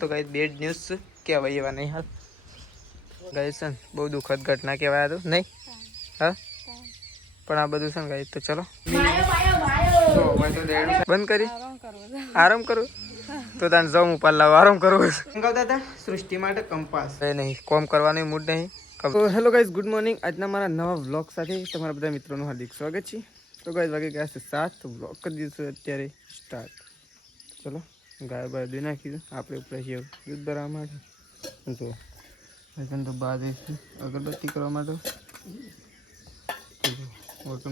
તો guys bad news કહેવાય એવા નહીં હાલ ગાઈસ છે બહુ દુઃખદ ઘટના કહેવાય તો નહીં હા પણ આ બધું છે ને ગાઈસ તો ચલો બંધ કરી આરામ કરું તો તને જાઉં ઉપર લાવ આરામ કરવું મંગાવતા હતા સૃષ્ટિ માટે કંપાસ નહીં કોમ કરવાનો મૂડ નહીં. તો હેલો ગાઈસ ગુડ મોર્નિંગ. આજના મારા નવા વ્લોગ સાથે તમારા બધા મિત્રોનું હાર્દિક સ્વાગત છે. તો ગાઈસ વાગે ગયા છે 7 તો વ્લોગ કરી દીધું અત્યારે સ્ટાર્ટ. ચલો ગાય બાય દઈ નાખીશું આપણે ઉપર છીએ દૂધ ભરવા માટે. જો ભાઈ તો બાદ અગરબત્તી કરવા માટે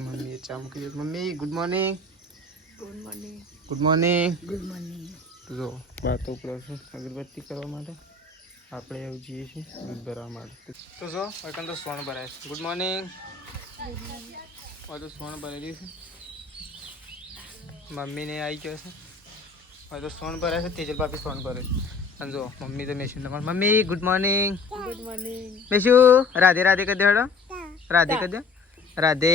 મમ્મીએ ચા મૂકી દીધું. Mummy good morning. Good morning. Good morning. Good morning. જો બાત ઉપર અગરબત્તી કરવા માટે આપણે એવું જઈએ છીએ દૂધ ભરવા માટે. તો જો હવે તો સોન ભરાય છે. Good morning. હવે તો સોન ભરેલી છે. મમ્મીને આવી ગયો છે. હવે તો સોન ભરાય છે. તેજલ બાપી સોન ભરે છે. અને જો મમ્મી તો મેશુ તમારે mummy good morning. Good morning. Meshu Radhe Radhe કરી દે હેડો. રાધે કરી દે. રાધે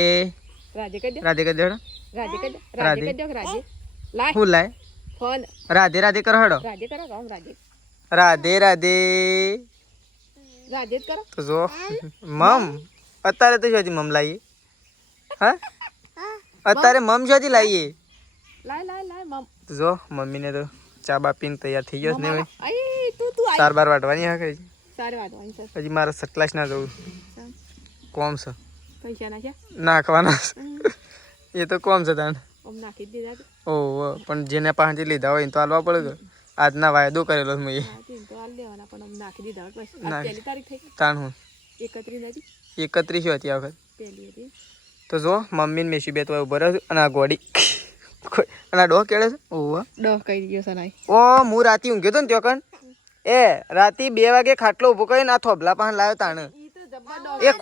રાધે કર દે. રાધે કરી દે હેડો. રાધે કર દે. રાધે કર દે. રાધે લાય હું લાય ફોન. રાધે રાધે કરો હેડો. રાધે કરો રામ રાધે. રાધે રાધે. રાધે જ કરો. તો જો મમ અત્યારે તો શોધી મમ લાવીએ. હા અત્યારે મમ શોધી લાવીએ. લાય લાય લાય મમ. તો જો મમ્મીને તો ચા બા પીને તૈયાર થઈ ગયો છે ને હવે આઈ તું આઈ ચાર બાર વાટવાની હા કઈ સારી વાત વાંચ સર. હજી મારે સટલાશ ના જવું કોમ છે પૈસા ના છે નાખવાના એ તો કોમ છે તાણ. ઓમ નાખી દીધા તો. ઓહો પણ જેને પાસેથી લીધા હોય ને તો હાલવા પડે કે આજના વાયદો કરેલો છે મેં હા તે તો હાલ લેવાના પણ ઓમ નાખી દીધા બસ. આ પહેલી તારીખ થઈ તાણ હું 31 નથી 31 હતી આ વખત. પહેલી હતી. તો જો મમ્મી ને મેશી બે તો ઉભો રહ્યો અને આ ગોડી અને આ ડોહ કેળે છે. ઓહો ડહ કરી ગયો સનાઈ. ઓ હું રાતી ઊંઘ્યો તો ને ત્યાં કણ એ રાતી 2 વાગે ખાટલો ઉભો કરીને આ થોભલા પાસે લાવ્યો તાણ ઈ તો જબ્બર ડહ. એક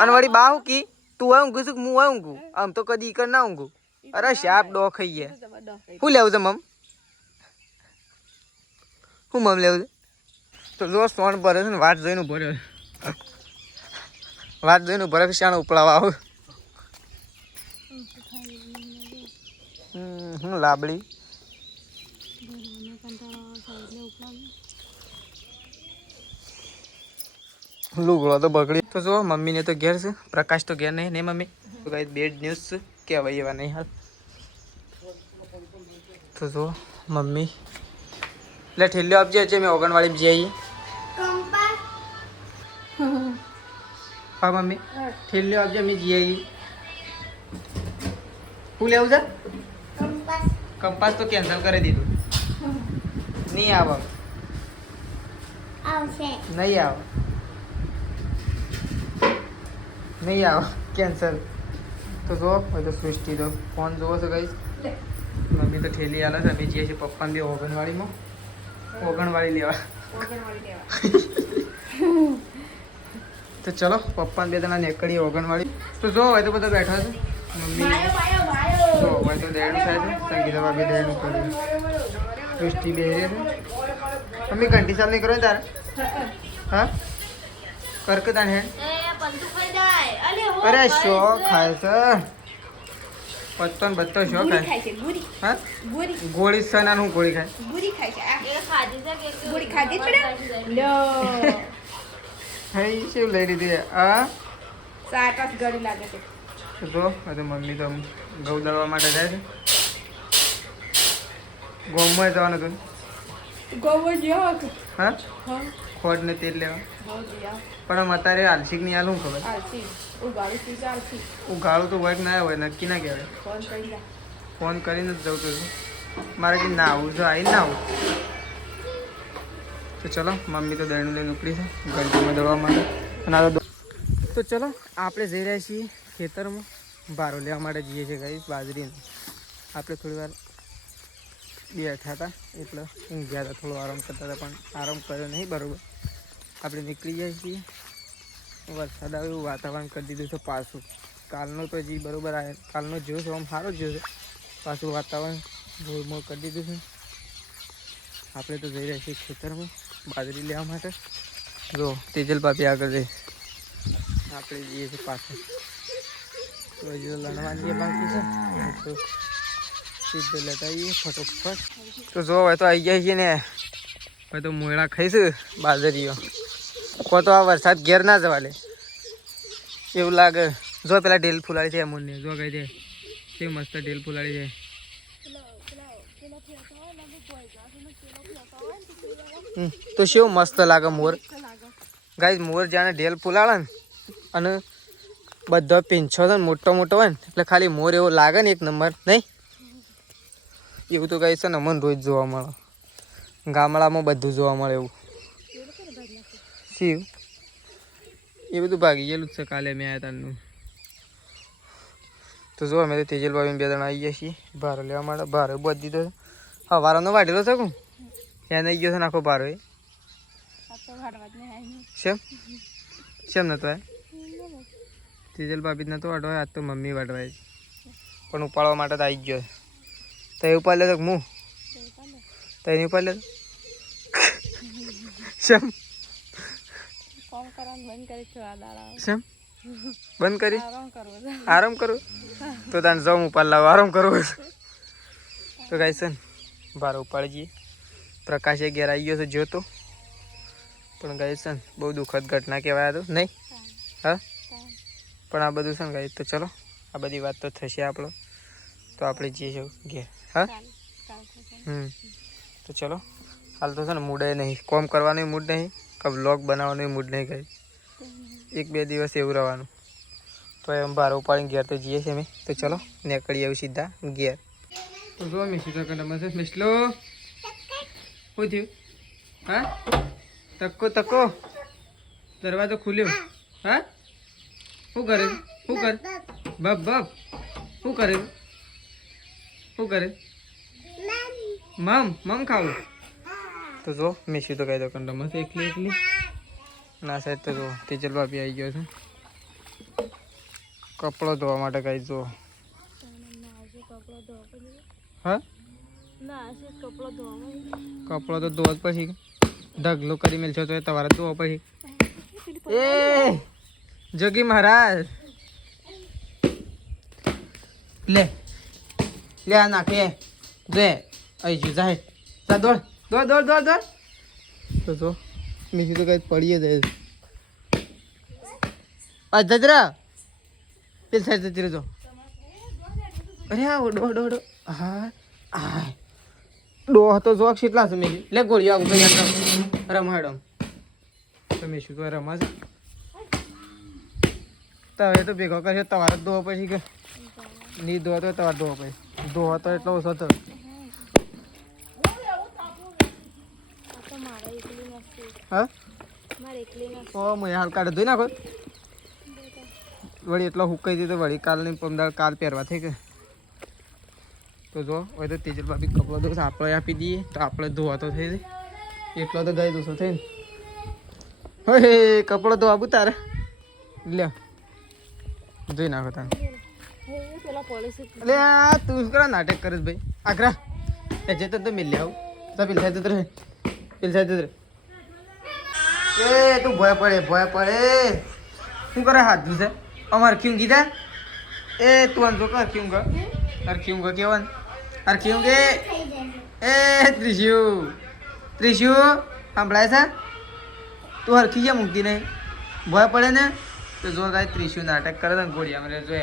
અને વળી બા હું કી તું હોય ઊંઘું છું હું હોય ઊંઘું આમ તો કદી ઈકર ના ઊંઘું. અરે શાપ ડો ખાઈ ગયા. જબ્બર ડહ કરી. શું લેવું છે મમ શું મમ લેવું છે. તો જો સોન ભરે છે ને વાટ જોઈને ઉભો રહ્યો. વાટ જોઈને ઉભો રહ્યો શાણ ઉપડાવા આવું. હું લાબડી લુગડો તો બગડી. તો જો મમ્મીને તો ઘેર છે પ્રકાશ તો ઘેર નહીં મમ્મી. તો કઈ બેડ ન્યૂઝ કહેવાય એવા નહીં હાલ. તો જો મમ્મી એટલે ઠેલ્લો આપજે છે મેં ઓગણવાળી જઈ આવીએ. હા મમ્મી ઠેલ્લો આપજે અમે જઈ આવીએ. શું લેવું છે. કંપાસ તો કેન્સલ કરી દીધું. નહીં આવો નહીં આવો નહીં આવો કેન્સલ. તો જો બધું સૃષ્ટિ તો ફોન જોવો છો ગઈ. મમ્મી તો ઠેલી આલે છે અમે જઈએ છીએ પપ્પાને બે ઓગણવાળીમાં ઓગણવાળી લેવા. તો ચલો પપ્પાને બે જણા નીકળીએ ઓગણવાળી. તો જો હોય તો બધા બેઠા છે. મમ્મી જો હોય તો દેડું થાય છે. સંગીતા ભાભી દેડું કર્યું. સૃષ્ટિ બે છે. મમ્મી ઘંટી સાફ નહીં કરો ને તારે. હા કર કે તાને હેડ. અરે શો ખાય છે પત્તો ને બત્તો શો ખાય. ખાય છે ગુરી. હા ગુરી. ગોળી સના હું ગોળી ખાય. ગુરી ખાય છે. આ ગુરી ખાધી જ પડે. લ્યો હઈ શું લઈ લીધી આ સાટાસ ગળી લાગે છે. જો હવે મમ્મી તો ઘઉં દળવા માટે જાય છે. ગોમમાં જવાનું હતું. ગોવો જ્યો હા હા ખોટ ને તેલ લેવા. બહુ જ્યો પણ આમ અત્યારે આલસીક નહીં આલું ખબર. આલસી ઉગાડી તું ચાલસી. ઉઘાડું તો વર્ક ના હોય નક્કી ના કહેવાય. ફોન કરી લે. ફોન કરીને જ જવું છું મારે કે ના આવું જો આવી ના આવું. તો ચલો મમ્મી તો દળનું લઈને ઉપડી છે ઘંટીમાં દળવા માટે. અને તો ચલો આપણે જઈ રહ્યા છીએ ખેતરમાં ભારો લેવા માટે જઈએ છીએ ગાઈસ બાજરીને. આપણે થોડી વાર બેઠા હતા એટલે ઊંઘ્યા હતા થોડો આરામ કરતા હતા પણ આરામ કર્યો નહીં બરાબર. આપણે નીકળી જાય છીએ. વરસાદ આવે એવું વાતાવરણ કરી દીધું છે પાછું. કાલનો તો હજી બરાબર આવે કાલનો જેવો છે આમ સારો જ છે પાછું વાતાવરણ ગોળમોળ કરી દીધું છે. આપણે તો જઈ રહ્યા છીએ ખેતરમાં બાજરી લેવા માટે. જો તેજલ પાપી આગળ જઈ આપણે જઈએ છીએ પાછળ. તો હજુ લણવાની બાકી છે સીધે લેતા આવીએ ફટોફટ. તો જો હવે તો આવી ગયા છીએ ને હવે તો મોયડા ખાઈશ બાજરીઓ કો તો આ વરસાદ ઘેર ના જવા લે એવું લાગે. જો પેલા ઢેલ ફૂલાડી છે અમૂલને જો કઈ છે તે મસ્ત ઢેલ ફૂલાડી છે. તો શું મસ્ત લાગે મોર ગાઈસ. મોર જાણે ઢેલ ફૂલાડે ને અને બધો પીંછો છે ને મોટો મોટો હોય ને એટલે ખાલી મોર એવો લાગે ને એક નંબર નહીં. એવું તો ગાઈસ છે ને અમને રોજ જોવા મળે. ગામડામાં બધું જોવા મળે એવું. શિવ એ બધું ભાગી ગયેલું જ છે કાલે મેં આવ્યા તારનું. તો જો અમે તો તેજલ ભાઈ 2 જણા આવી ગયા છીએ ભારો લેવા માટે. ભારો બધી દીધો છે. હા વારાનો વાઢેલો છે કું ત્યાં નહીં ગયો છે નાખો ભારો એ શેમ શેમ નતો આ તેજલ ભાભી જ નતો વાઢવા. આજ તો મમ્મી વાઢવાય પણ ઉપાડવા માટે તો આવી ગયો. તો એ ઉપાડ લેતો હું તો એની ઉપાડ લેતો શેમ શેમ બંધ કરી આરામ કરવું તો તાને જાઉં ઉપાડ લાવો આરામ કરવો. તો ગાય છે ને બાર ઉપાડી જઈએ. પ્રકાશ એ ઘેર આવી ગયો છે જોતો પણ ગાય છે ને બહુ દુઃખદ ઘટના કહેવાય તો નહીં. હા પણ આ બધું છે ને ગાય તો ચલો આ બધી વાત તો થશે આપણો તો આપણે જઈએ ઘેર. હા તો ચલો હાલ તો છે ને મૂડ નહીં કોમ કરવાનો મૂડ નહીં કે વ્લોગ બનાવવાનો મૂડ નહીં ગાય. 1-2 દિવસ એવું રહેવાનું તો એમ બહાર ઉપાડીને ઘેર તો જઈએ છીએ અમે. તો ચલો નીકળી આવું સીધા ઘેર. તો જો મેં સીધા કંડામાં છે મિસલો શું થયું? હા તકો તકો દરવાજો ખુલ્યો. હા શું કરે શું કરે બપ બપ શું કરે શું કરે મમ ખાવું. તો જો મેં સીધો કહી દો કંડામાં છે એકલી એકલી ના સાહેબ. તો જો તેજલ ભાભી આવી ગયો છે કપડો ધોવા માટે. કઈ જો હા કપડો તો ધોવા જ પછી ઢગલો કરી મેલશો તો તમારે ધોવા પછી. એ જોગી મહારાજ લે લે આ નાખે રે અહીં જો જાય જા દોડ દોડ દોડ દોડ દોડ. તો જો મીઠી તો કઈ પડીએ જાય. આ જજરા પેલી સાઈડ જતી રહેજો. અરે હા ડો ડો ડો હા હા ડો તો જોક કેટલા છે મેં લે ગોળી આવું ભાઈ રમાડમ. તો મેં શું તો રમા છે તમે તો ભેગો કરશો તમારે જ ધોવા પછી કે નહીં ધોવા તો તમારે ધોવા પછી ધોવા તો એટલો ઓછો તો. હા ઓ મેં હાલ કાઢે ધોઈ નાખો વળી એટલો હુકાઈ દીધો વળી કાલની પમદાર કાલ પહેરવા થઈ ગયો. તો જો હવે તો તેજલ ભાભી કપડો ધોશે આપણે આપી દઈએ તો આપણે ધોવા તો થઈ જાય એટલો તો ગાય દોસો થઈ ને. હવે કપડો ધોવા આવું તારે લે જોઈ નાખો તારે. અલે આ તું શું કરા નાટક કરીશ ભાઈ આખરા એ જતો તો મિલ લે આવું તો પેલી સાઈડ રહે પેલી સાઈડ રહે. એ તું ભય પડે શું કરે હાથ ધુસે અમારે ક્યું કીધા એ તું આમ જો કર ક્યું કર ક્યું કર કેવન અરે ક્યું કે એ ત્રિશુ સાંભળાય છે તું હરખી છે મૂકતી નહીં ભય પડે ને તો જો કાંઈ ત્રિશુ નાટક કરે છે ને ગોળી અમારે જો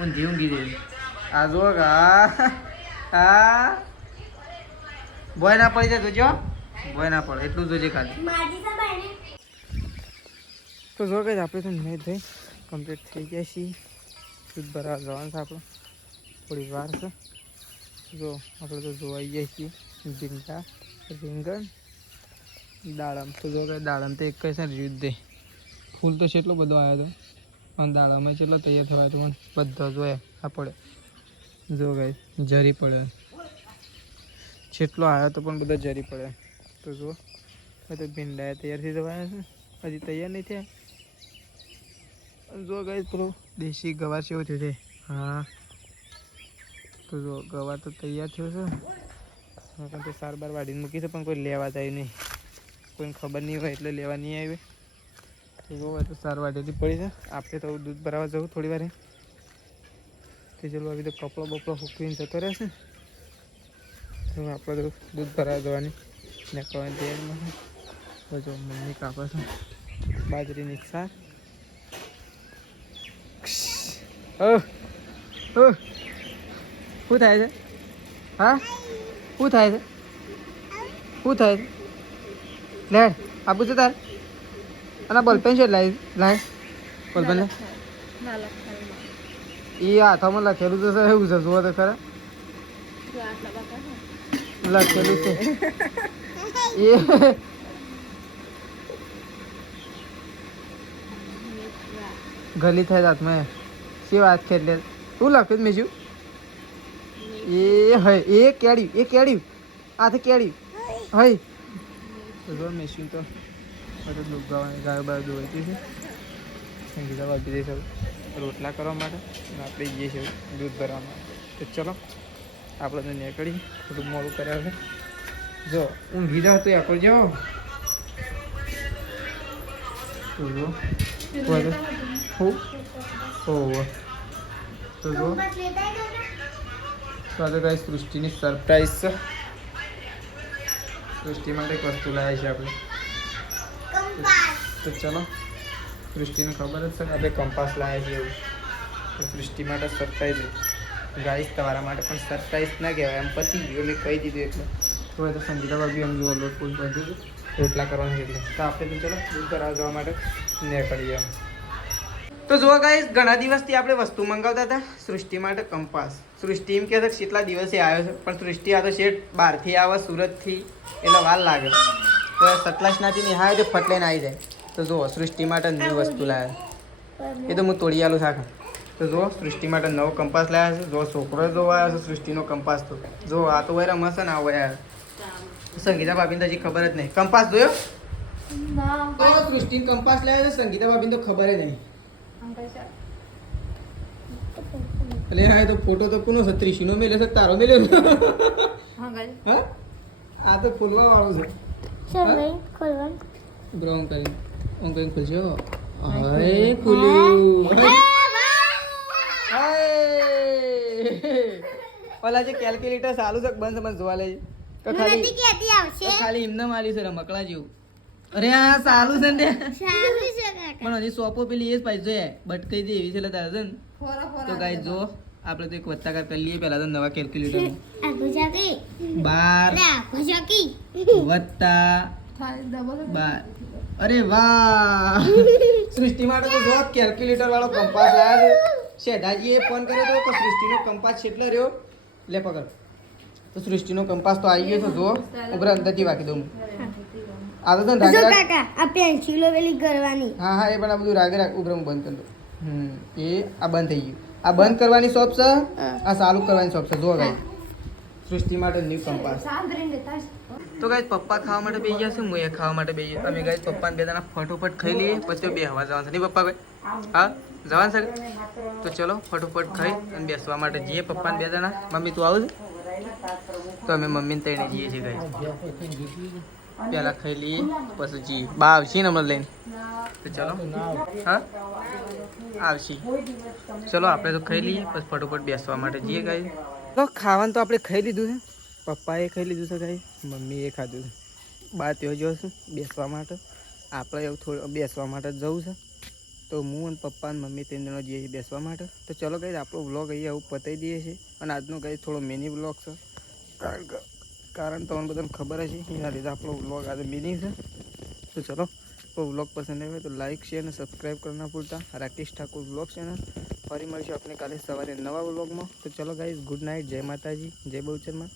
ઊંઘી દે આ જો હા ભય ના પડી જાય જોજો ભય ના પડે એટલું જોજે ખાલી. તો જો કઈ આપણે તો નહીં થઈ કમ્પ્લીટ થઈ ગયા છીએ. દૂધ ભરાવા જવાનું છે આપણે થોડી વાર છે. જો આપણે તો જોવાઈ ગયા છીએ ભીંડા રીંગણ દાડમ. તો જો કઈ દાડમ તો એક કઈ છે ને યુદ્ધ ફૂલ તો કેટલો બધો આવ્યો હતો અને દાડમ કેટલો તૈયાર થવાય તો મને બધા જોયા આ પડે જો કઈ જરી પડે જેટલો આવ્યો તો પણ બધા જરી પડે. તો જો તો ભીંડા તૈયાર થઈ જવાયા છે હજી તૈયાર નહીં થયા. જો ગાઈસ પેલો દેશી ગવાર છે એવું થયું છે. હા તો જો ગવાર તો તૈયાર થયો છે તો સાર બાર વાડીને મૂકી છે પણ કોઈ લેવા જાય નહીં કોઈને ખબર નહીં હોય એટલે લેવા નહીં આવે. તો જો તો સાર વાડીથી પડી છે આપણે તો દૂધ ભરાવા જવું થોડી વાર. તે ચલો આવી તો કપડો બપડો ફૂકવીને જતો રહેશે તો આપણે તો દૂધ ભરાવા જવાની ને કોઈ તેલમાં તો જો મમ્મી કાપે છે બાજરીની શાક. શું થાય છે? હા શું થાય છે? શું થાય છે? લે આપું છે તારે અને બોલપેન છે લાય બોલપેન લે. એ હાથમાં લખેલું તો સર એવું છે જુઓ તો ખરા લખેલું છે એ ગલી થાય હાથમાં શી વાત છે એટલે શું લખ્યું મેં શું એ હય એ કેળ્યું આથી કેળ્યું હય તો જો મેં શું તો બધું દૂધ ગાય બાર દોવાતી છે સંગીતા વાપી દઈશું રોટલા કરવા માટે અને આપણે જઈએ છીએ દૂધ ભરવા માટે. તો ચલો આપણે તો નીકળી થોડું મોડું કર્યા છે. જો હું ગીધા તો આખો જાઓ તો જો હું ઓહ તો જો તો ગાઈસ સૃષ્ટિની સરપ્રાઈઝ છે. સૃષ્ટિ માટે એક વસ્તુ લાવ્યા છે આપણે. તો ચલો સૃષ્ટિને ખબર જ છે કે આપણે કંપાસ લાવ્યા છીએ એવું. તો સૃષ્ટિ માટે સરપ્રાઈઝ ગાઈસ તમારા માટે પણ સરપ્રાઈઝ ના કહેવાય એમ પતી ગયું મેં કહી દીધું એટલે. તો એ તો સંગીતા બાબી એમ જો લોટ ફૂલ બધું રોટલા કરવાનું એટલે તો આપણે તો ચલો દૂધ કરાવવા જવા માટે નીકળીએ એમ. તો જુઓ ગાઈસ ઘણા દિવસથી આપણે વસ્તુ મંગાવતા હતા સૃષ્ટિ માટે કંપાસ. સૃષ્ટિ એમ કહે છે કે કેટલા દિવસે આવ્યો છે પણ સૃષ્ટિ આ તો શેઠ બહારથી આવે સુરતથી એટલે વાર લાગે તો સતલાસનાથી નિહાળે તો ફટ લઈને આવી જાય. તો જુઓ સૃષ્ટિ માટે નવી વસ્તુ લાવ્યા એ તો હું તોડી આલું શાખા. તો જુઓ સૃષ્ટિ માટે નવો કંપાસ લાવ્યા છે. જો છોકરો જોવા આવ્યો છે સૃષ્ટિનો કંપાસ તો જો આ તો હોય રમશે ને આવો યાર સંગીતા ભાભીને તો હજી ખબર જ નહીં. કંપાસ જોયો તો સૃષ્ટિ કંપાસ લાવ્યા છે સંગીતા ભાભીને તો ખબર જ નહીં. અલે હા તો ફોટો તો કોનો છે? ત્રિશીનો મેલ્યો છે તારો મેલ્યો હા આ તો ખોલવા વાળું છે. બ્રાઉન કરી ઓમ કઈ ખુલશે હાય ખુલ્યું ઓલા જે કેલ્ક્યુલેટર ચાલુ છે બંધ બંધ જોવા લઈ તો ખાલી એમને મારી છે રમકડા જેવું. અરે આ ચાલુ છે ને પણ હજી સોપો પેલી એ જ પાછી જોઈએ બટકાઈ દે એવી છે એટલે તારે છે ને. તો ગાઈ જો આપણે તો એક વત્તાકાર કરી લઈએ પહેલા તો નવા કેલ્ક્યુલેટર 12 વત્તા 12. અરે વાહ સૃષ્ટિ માટે તો જો કેલ્ક્યુલેટર વાળો કંપાસ લાવ્યા છે. શેઠાજીએ ફોન કર્યો તો કે સૃષ્ટિનો કંપાસ કેટલો રહ્યો લે પકડ. તો સૃષ્ટિનો કંપાસ તો આવી ગયો છે જો ઉપર અંદરથી વાકી દઉં આ તો આ પેન્સિલો વેલી કરવાની. હા હા એ પણ આ બધું રાગે રાખ ઉભરે હું બંધ કરી દઉં. એ આ બંધ થઈ ગયું. આ બંધ કરવાની શોપ છે આ ચાલુ કરવાની શોપ છે. જો ગાઈ સૃષ્ટિ માટે ન્યુ કંપાસ. તો ગાઈસ પપ્પા ખાવા માટે બેસી ગયા છે હું એ ખાવા માટે બેસી ગયા. અમે ગાઈસ પપ્પાને બે જણા ફટોફટ ખાઈ લઈએ પછી બે હવા જવાનું છે નહીં પપ્પા ભાઈ હા જવાનું છે. તો ચલો ફટોફટ ખાઈ અને બેસવા માટે જઈએ પપ્પાને બે જણા. મમ્મી તું આવું છે તો અમે મમ્મીને તઈને જઈએ છીએ ગાઈસ. પહેલાં ખાઈ લઈએ પછી જઈએ બા આવશે ને હમણાં લઈને. તો ચલો હા આવશે ચલો આપણે તો ખાઈ લઈએ પછી ફટોફટ બેસવા માટે જઈએ ગાઈસ. તો ખાવાનું તો આપણે ખાઈ લીધું છે. પપ્પાએ ખાઈ લીધું છે ગાઈસ મમ્મીએ ખાધું છે. બા ત્યાં જશું બેસવા માટે આપણે એવું થોડું બેસવા માટે જ જવું છે. તો હું અને પપ્પા અને મમ્મી ત્રણ જણા જઈએ છીએ બેસવા માટે. તો ચલો ગાઈસ આપણો વ્લોગ અહીંયા આવું પતાવી દઈએ છીએ અને આજનો ગાઈસ થોડો મિની વ્લોગ છે કારણ તમને બધાને ખબર હશે એના લીધે આપણો વ્લોગ આજે મિની છે. તો ચલો તો વ્લોગ પસંદ આવે તો લાઇક શેર અને સબસ્ક્રાઈબ કરવા ના ભૂલતા. રાકેશ ઠાકોર વ્લોગ ચેનલ ફરી મળીશું આપણે કાલે સવારે નવા વ્લોગમાં. તો ચલો ગાઈસ ગુડ નાઇટ જય માતાજી જય બહુચરમાં.